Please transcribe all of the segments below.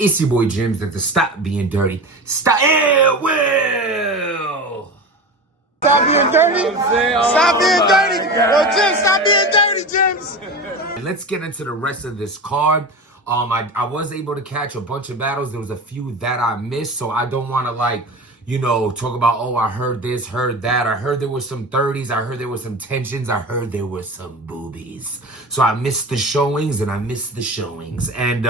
It's your boy Jims that to stop being dirty. Stop it, Will! Stop being dirty. Stop being dirty. Yo, Jims, stop being dirty, Jims. Let's get into the rest of this card. I was able to catch a bunch of battles. There was a few that I missed, so I don't want to talk about, oh, I heard this, heard that. I heard there was some 30s. I heard there was some tensions. I heard there was some boobies. So I missed the showings and I missed the showings. And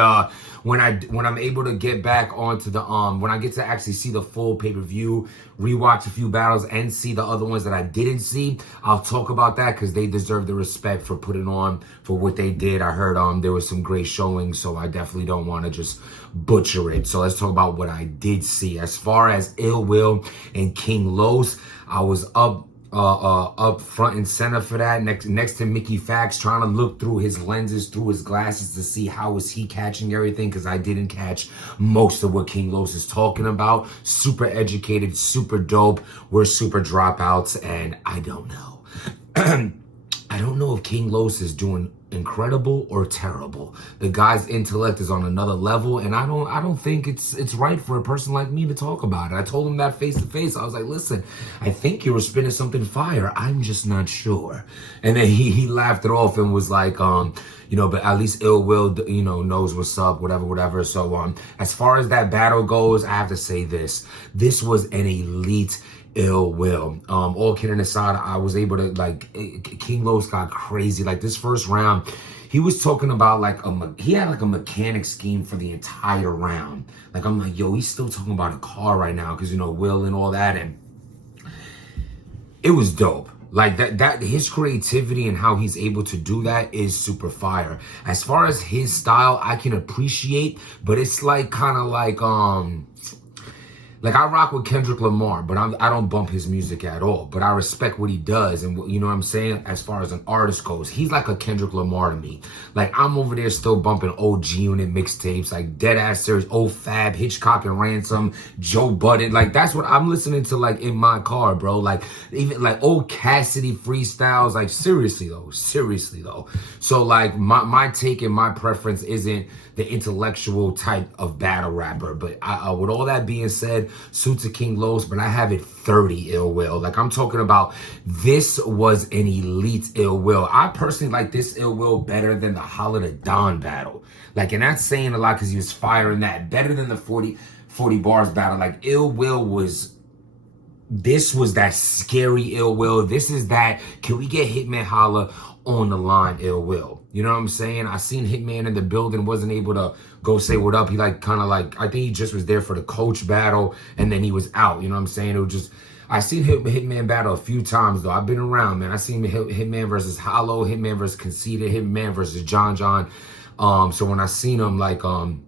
when I'm able to get back onto the when I get to actually see the full pay-per-view, rewatch a few battles and see the other ones that I didn't see, I'll talk about that because they deserve the respect for putting on for what they did. I heard there was some great showings, so I definitely don't want to just butcher it. So let's talk about what I did see. As far as Ill Will and King Los, I was up front and center for that, next to Mickey Fax, trying to look through his lenses, through his glasses to see how is he catching everything, because I didn't catch most of what King Los is talking about. Super educated, super dope. We're super dropouts, and I don't know. I don't know if King Los is doing incredible or terrible. The guy's intellect is on another level, and I don't think it's right for a person like me to talk about it. I told him that face to face. I was like, listen, I think you were spinning something fire. I'm just not sure. And then he laughed it off and was like, but at least Ill Will, knows what's up, whatever. So as far as that battle goes, I have to say this. This was an elite Ill Will. All kidding aside, I was able to, King Los got crazy. Like, this first round, he was talking about he had a mechanic scheme for the entire round. Like, I'm like, yo, he's still talking about a car right now because, Will and all that. And it was dope. Like, that his creativity and how he's able to do that is super fire. As far as his style, I can appreciate, but it's like, I rock with Kendrick Lamar, but I don't bump his music at all. But I respect what he does, and you know what I'm saying? As far as an artist goes, he's like a Kendrick Lamar to me. Like, I'm over there still bumping old G-Unit mixtapes, like Dead Ass Series, old Fab, Hitchcock and Ransom, Joe Budden. Like, that's what I'm listening to, like, in my car, bro. Like, even, like, old Cassidy freestyles. Like, seriously, though. So, like, my take and my preference isn't the intellectual type of battle rapper. But with all that being said, suits to King Los, but I have it 30 Ill Will. Like, I'm talking about, this was an elite Ill Will. I personally like this Ill Will better than the Holla to Don battle. Like, and that's saying a lot because he was firing that. Better than the 40 bars battle. Like, Ill Will this was that scary Ill Will. This is that, can we get Hitman Holla on the line Ill Will? You know what I'm saying? I seen Hitman in the building, wasn't able to go say what up. He I think he just was there for the coach battle, and then he was out. You know what I'm saying? It was just, I seen Hitman battle a few times, though. I've been around, man. I seen Hitman versus Hollow, Hitman versus Conceited, Hitman versus John. So when I seen him,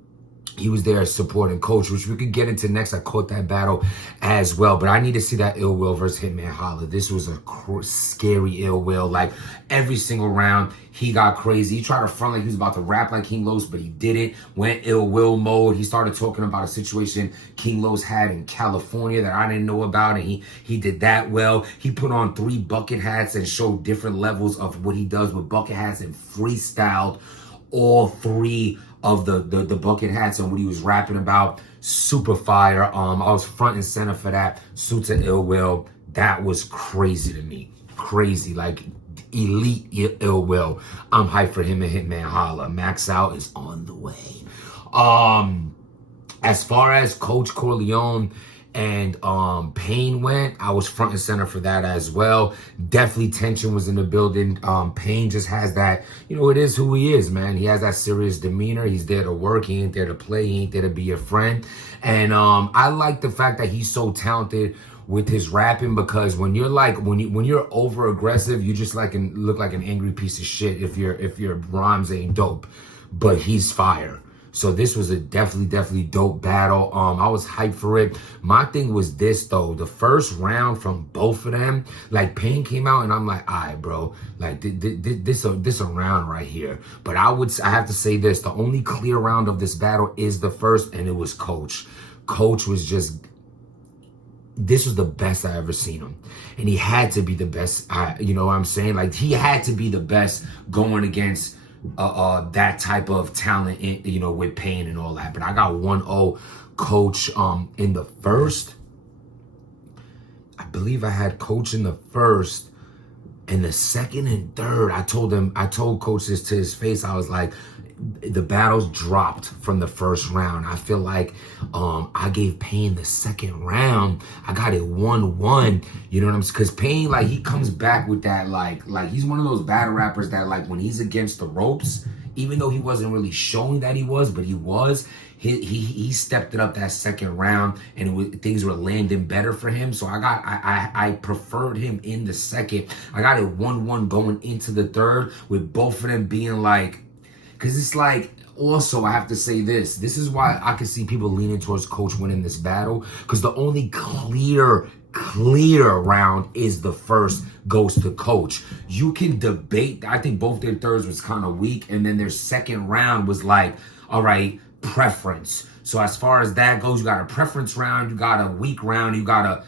he was there supporting coach, which we could get into next. I caught that battle as well, but I need to see that Ill Will versus Hitman Holla. This was a scary Ill Will. Like, every single round, he got crazy. He tried to front like he was about to rap like King Los, but he didn't. Went Ill Will mode. He started talking about a situation King Los had in California that I didn't know about, and he did that well. He put on 3 bucket hats and showed different levels of what he does with bucket hats and freestyled all 3 of the bucket hats and what he was rapping about. Super fire. I was front and center for that. Suit to Ill Will. That was crazy to me. Crazy. Like, elite Ill Will. I'm hyped for him and Hitman Holla. Max Out is on the way. As far as Coach Corleone and Pain went, I was front and center for that as well. Definitely tension was in the building. Pain just has that, it is who he is, man. He has that serious demeanor. He's there to work. He ain't there to play. He ain't there to be your friend. And I like the fact that he's so talented with his rapping, because when you're when you're over aggressive, you just look like an angry piece of shit if your rhymes ain't dope. But he's fire. So this was a definitely dope battle. I was hyped for it. My thing was this, though. The first round from both of them, like, Pain came out, and I'm like, all right, bro. Like, this a round right here. But I have to say this. The only clear round of this battle is the first, and it was Coach. Coach was just, this was the best I ever seen him. And he had to be the best, you know what I'm saying? Like, he had to be the best going against that type of talent, you know, with Payne and all that. But I got 1-0 Coach in the first. I believe I had Coach in the first. In the second and third, I told Coach this to his face. I was like, the battles dropped from the first round. I feel like I gave Payne the second round. I got it 1-1. You know what I'm saying? Because Payne, like, he comes back with that, like he's one of those battle rappers that, like, when he's against the ropes, even though he wasn't really showing that he was, but he was, he stepped it up that second round, and things were landing better for him. So I preferred him in the second. I got it 1-1 going into the third, with both of them being like, because it's like, also, I have to say this. This is why I can see people leaning towards Coach winning this battle, because the only clear round is the first goes to Coach. You can debate. I think both their thirds was kind of weak, and then their second round was like, all right, preference. So as far as that goes, you got a preference round, you got a weak round, you got a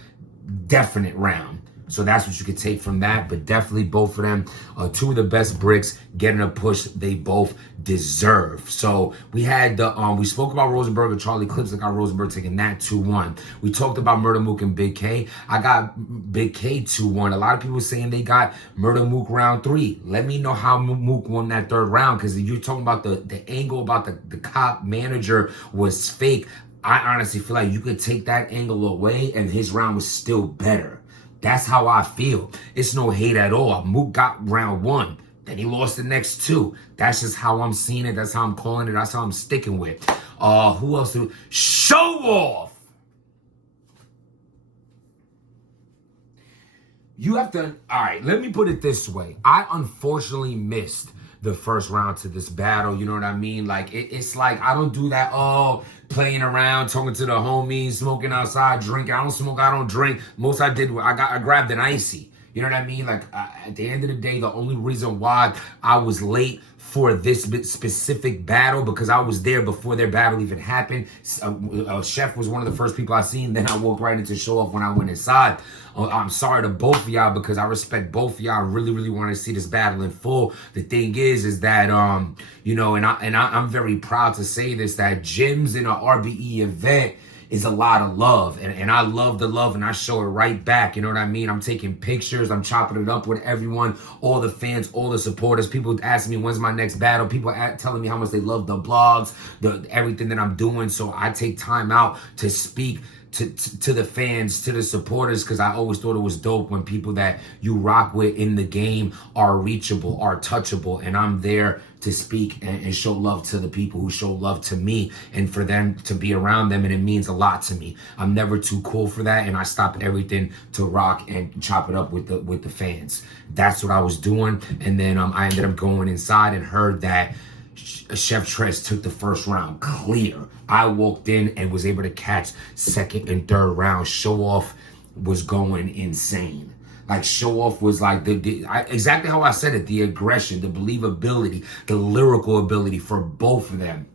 definite round. So that's what you could take from that. But definitely both of them, two of the best bricks, getting a push they both deserve. So we had the we spoke about Rosenberg and Charlie Clips. I got Rosenberg taking that 2-1. We talked about Murder Mook and Big K. I got Big K 2-1. A lot of people saying they got Murder Mook round 3. Let me know how Mook won that third round, because you're talking about the angle about the cop manager was fake. I honestly feel like you could take that angle away and his round was still better. That's how I feel. It's no hate at all. Mook got round 1. Then he lost the next 2. That's just how I'm seeing it. That's how I'm calling it. That's how I'm sticking with. Who else? Showoff. You have to, all right, let me put it this way. I unfortunately missed the first round to this battle. You know what I mean? Like, it's like, I don't do that, playing around, talking to the homies, smoking outside, drinking. I don't smoke, I don't drink. Most I did, I grabbed an icy. You know what I mean? Like, at the end of the day, the only reason why I was late for this specific battle, because I was there before their battle even happened. Chef was one of the first people I seen. Then I walked right into Showoff when I went inside. I'm sorry to both of y'all, because I respect both of y'all. I really, really want to see this battle in full. The thing is that, you know, and I'm very proud to say this, that gyms in an RBE event is a lot of love, and I love the love, and I show it right back. You know what I mean? I'm taking pictures, I'm chopping it up with everyone, all the fans, all the supporters. People asking me when's my next battle. People telling me how much they love the blogs, everything that I'm doing. So I take time out to speak to the fans, to the supporters, because I always thought it was dope when people that you rock with in the game are reachable, are touchable, and I'm there to speak and show love to the people who show love to me, and for them to be around them, and it means a lot to me. I'm never too cool for that, and I stop everything to rock and chop it up with the fans. That's what I was doing, and then I ended up going inside and heard that Chef Trez took the first round clear. I walked in and was able to catch second and third round. Showoff was going insane. Like, Showoff was like exactly how I said it, the aggression, the believability, the lyrical ability for both of them.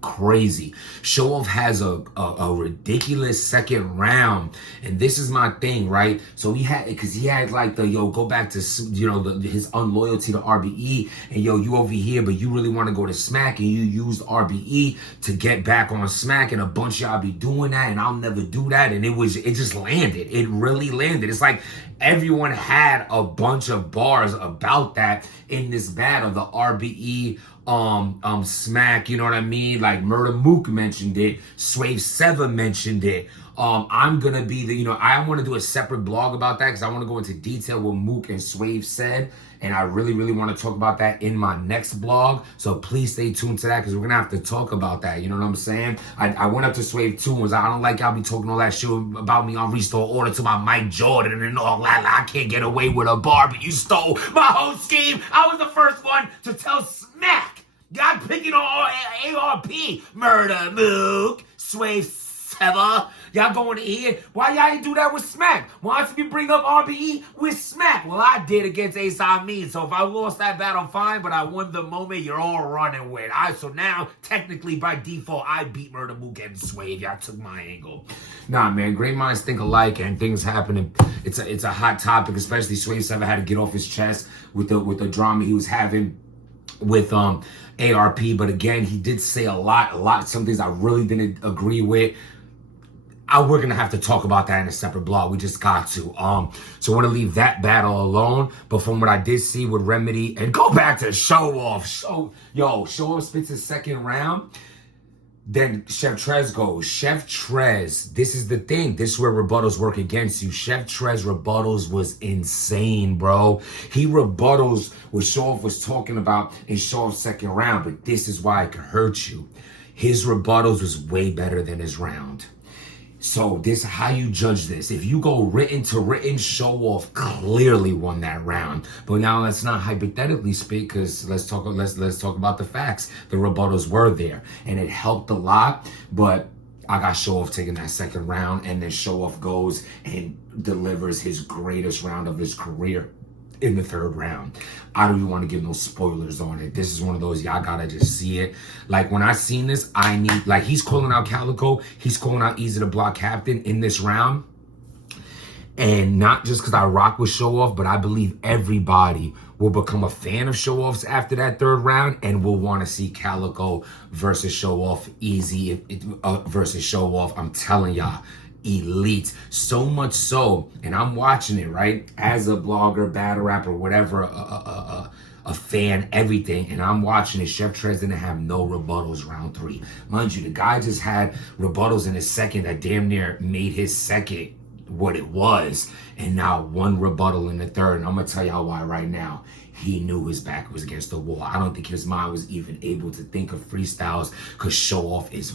Crazy. Showoff has a ridiculous second round, and this is my thing, right? So he had like the go back to, you know, his unloyalty to RBE, and you over here, but you really want to go to Smack, and you used RBE to get back on Smack, and a bunch of y'all be doing that, and I'll never do that, and it just landed. It really landed. It's like everyone had a bunch of bars about that in this battle. The RBE Smack, you know what I mean? Like, Murder Mook mentioned it, Swave 7 mentioned it. I'm gonna be I want to do a separate blog about that, because I want to go into detail what Mook and Swave said, and I really, really want to talk about that in my next blog. So please stay tuned to that, because we're gonna have to talk about that. You know what I'm saying? I went up to Swave 2 and was like, I don't like y'all be talking all that shit about me on Restore Order to my Mike Jordan and all that. I can't get away with a bar, but you stole my whole scheme. I was the first one to tell Smack. Y'all picking on ARP, Murder Mook, Swave 7. Y'all going in here. Why y'all didn't do that with Smack? Why don't you bring up RBE with Smack? Well, I did against Ace Amin. So if I lost that battle, fine, but I won the moment you're all running with. So now, technically, by default, I beat Murder Mook and Swave. Y'all took my angle. Nah, man, great minds think alike, and things happening. It's a hot topic, especially Swave 7 had to get off his chest with the drama he was having with ARP, but again, he did say a lot, some things I really didn't agree with. We're gonna have to talk about that in a separate blog. We just got to. So I want to leave that battle alone. But from what I did see with Remedy, and go back to Showoff. Showoff spits his second round. Then Chef Trez goes. Chef Trez, this is the thing. This is where rebuttals work against you. Chef Trez rebuttals was insane, bro. He rebuttals what Showoff was talking about in Showoff's second round, but this is why it could hurt you. His rebuttals was way better than his round. So this is how you judge this. If you go written to written, Showoff clearly won that round. But now let's not hypothetically speak, because let's talk about the facts. The rebuttals were there, and it helped a lot. But I got Showoff taking that second round, and then Showoff goes and delivers his greatest round of his career in the third round. I don't even want to give no spoilers on it. This is one of those, y'all gotta just see it. Like, when I seen this, I need, like, he's calling out Calico, he's calling out Easy to Block Captain in this round. And not just because I rock with Showoff, but I believe everybody will become a fan of Showoff's after that third round, and will want to see Calico versus Showoff, Easy versus Showoff. I'm telling y'all, elite. So much so, and I'm watching it, right, as a blogger, battle rapper, whatever, a fan, everything, and I'm watching it. Chef Trez didn't have no rebuttals round 3. Mind you, the guy just had rebuttals in his second that damn near made his second what it was, and now one rebuttal in the third. And I'm gonna tell y'all why right now. He knew his back was against the wall. I don't think his mind was even able to think of freestyles, because Showoff is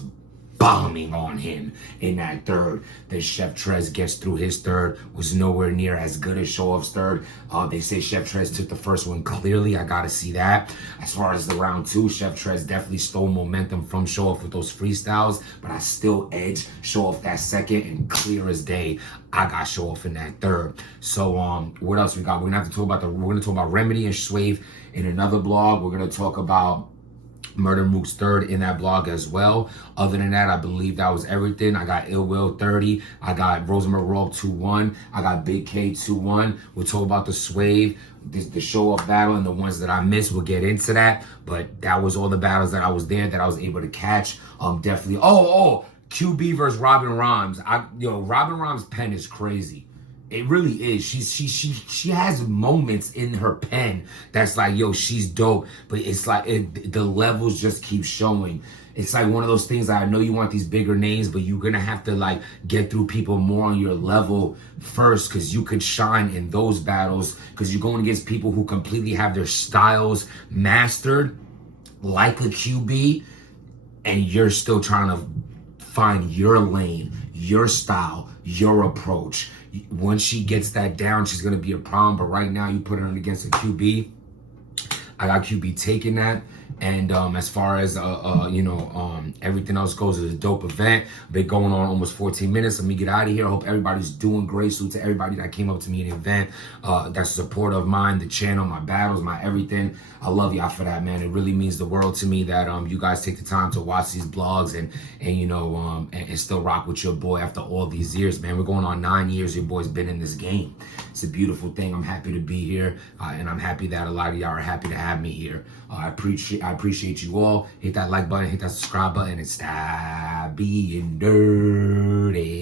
bombing on him in that third. Then Chef Trez gets through his third, was nowhere near as good as Showoff's third. They say Chef Trez took the first one clearly. I gotta see that. As far as the round 2, Chef Trez definitely stole momentum from Showoff with those freestyles, but I still edge Showoff that second, and clear as day, I got Showoff in that third. So what else we got? We're gonna talk about Remedy and Swave in another blog. We're gonna talk about Murder Mook's third in that blog as well. Other than that, I believe that was everything. I got Ill Will 30. I got Rosamund Roll 2-1. I got Big K 2-1. We'll talk about the Swave, the Showoff battle, and the ones that I missed. We'll get into that. But that was all the battles that I was there, that I was able to catch. Definitely. QB versus Robin Rhymes. Robin Rhymes' pen is crazy. It really is. She has moments in her pen that's like, yo, she's dope. But it's like the levels just keep showing. It's like one of those things that I know you want these bigger names, but you're gonna have to like get through people more on your level first, because you could shine in those battles, because you're going against people who completely have their styles mastered, like a QB, and you're still trying to find your lane, your style, your approach. Once she gets that down, she's going to be a problem. But right now, you put her in against a QB. I got QB taking that. And as far as, everything else goes, it's a dope event. Been going on almost 14 minutes. Let me get out of here. I hope everybody's doing great. Salute to everybody that came up to me in the event. That's a supporter of mine, the channel, my battles, my everything. I love y'all for that, man. It really means the world to me that you guys take the time to watch these blogs and still rock with your boy after all these years, man. We're going on 9 years. Your boy's been in this game. It's a beautiful thing. I'm happy to be here, and I'm happy that a lot of y'all are happy to have me here. I appreciate you all. Hit that like button, hit that subscribe button, and stop being dirty.